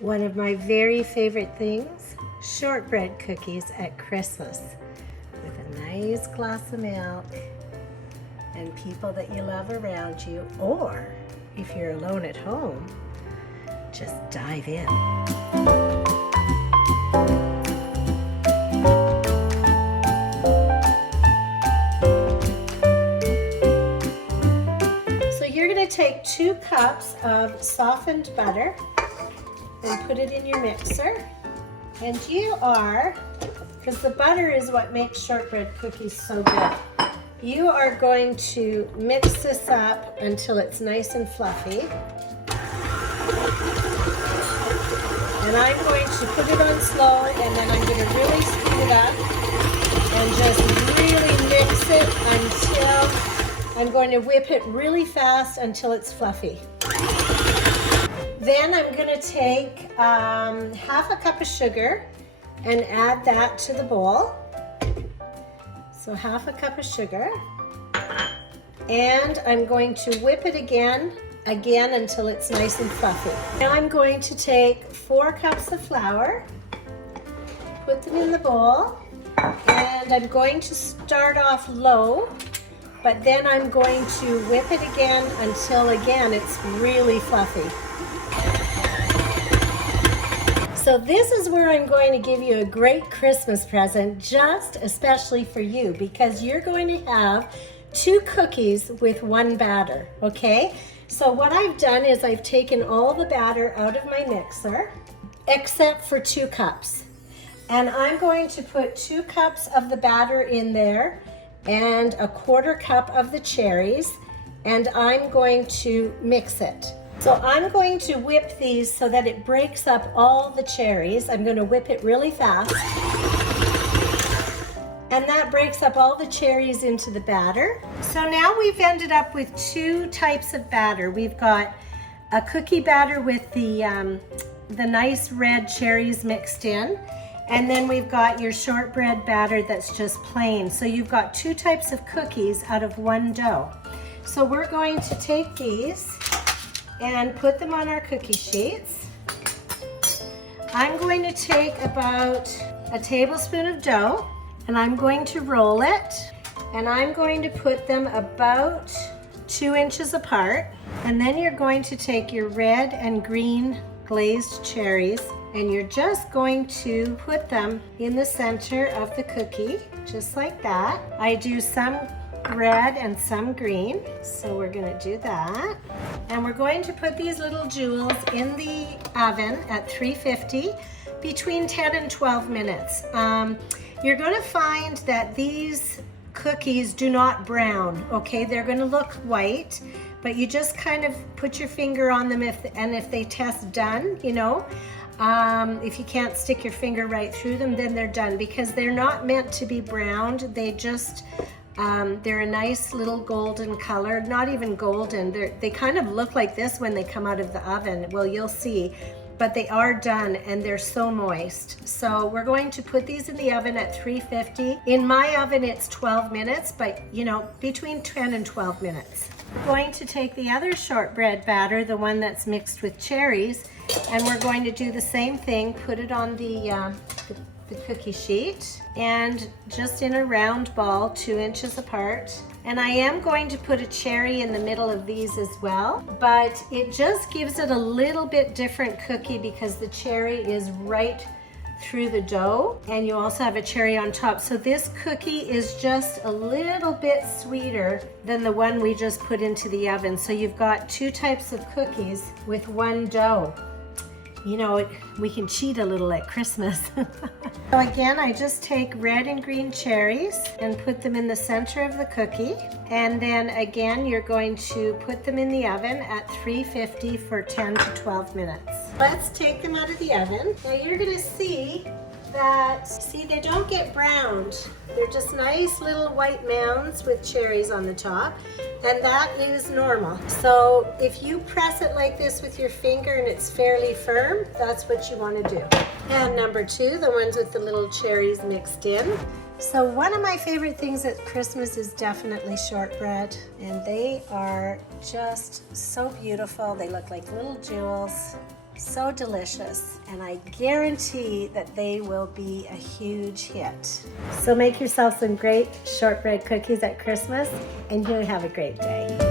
One of my very favorite things, shortbread cookies at Christmas with a nice glass of milk and people that you love around you, or if you're alone at home, just dive in. So you're going to take 2 cups of softened butter and put it in your mixer. And you are, because the butter is what makes shortbread cookies so good, you are going to mix this up until it's nice and fluffy. And I'm going to put it on slow, and then I'm going to really speed it up and just really mix it until I'm going to whip it really fast until it's fluffy. Then I'm going to take half a cup of sugar and add that to the bowl. So half a cup of sugar. And I'm going to whip it again until it's nice and fluffy. Now I'm going to take 4 cups of flour, put them in the bowl, and I'm going to start off low, but then I'm going to whip it again until again it's really fluffy. So this is where I'm going to give you a great Christmas present, just especially for you, because you're going to have 2 cookies with 1 batter, okay? So what I've done is I've taken all the batter out of my mixer, except for 2 cups. And I'm going to put 2 cups of the batter in there and a 1/4 cup of the cherries, and I'm going to mix it. So I'm going to whip these so that it breaks up all the cherries. I'm going to whip it really fast. And that breaks up all the cherries into the batter. So now we've ended up with 2 types of batter. We've got a cookie batter with the nice red cherries mixed in. And then we've got your shortbread batter that's just plain. So you've got 2 types of cookies out of 1 dough. So we're going to take these and put them on our cookie sheets. I'm going to take about a tablespoon of dough, and I'm going to roll it, and I'm going to put them about 2 inches apart. And then you're going to take your red and green glazed cherries, and you're just going to put them in the center of the cookie, just like that. I do some red and some green, so we're going to do that. And we're going to put these little jewels in the oven at 350 between 10 and 12 minutes. You're going to find that these cookies do not brown, okay? They're going to look white, but you just kind of put your finger on them if they test done, you know. If you can't stick your finger right through them, then they're done, because they're not meant to be browned. They just they're a nice little golden color, not even golden. They kind of look like this when they come out of the oven. Well, you'll see, but they are done and they're so moist. So we're going to put these in the oven at 350. In my oven, it's 12 minutes, but you know, between 10 and 12 minutes. We're going to take the other shortbread batter, the one that's mixed with cherries, and we're going to do the same thing, put it on the cookie sheet, and just in a round ball, 2 inches apart. And I am going to put a cherry in the middle of these as well, but it just gives it a little bit different cookie because the cherry is right through the dough, and you also have a cherry on top. So this cookie is just a little bit sweeter than the one we just put into the oven. So you've got 2 types of cookies with 1 dough. You know, we can cheat a little at Christmas. So again, I just take red and green cherries and put them in the center of the cookie. And then again, you're going to put them in the oven at 350 for 10 to 12 minutes. Let's take them out of the oven. Now you're gonna see that, they don't get browned. They're just nice little white mounds with cherries on the top, and that is normal. So if you press it like this with your finger and it's fairly firm, that's what you want to do. And number 2, the ones with the little cherries mixed in. So one of my favorite things at Christmas is definitely shortbread, and they are just so beautiful. They look like little jewels. So delicious, and I guarantee that they will be a huge hit. So make yourself some great shortbread cookies at Christmas, and you'll have a great day.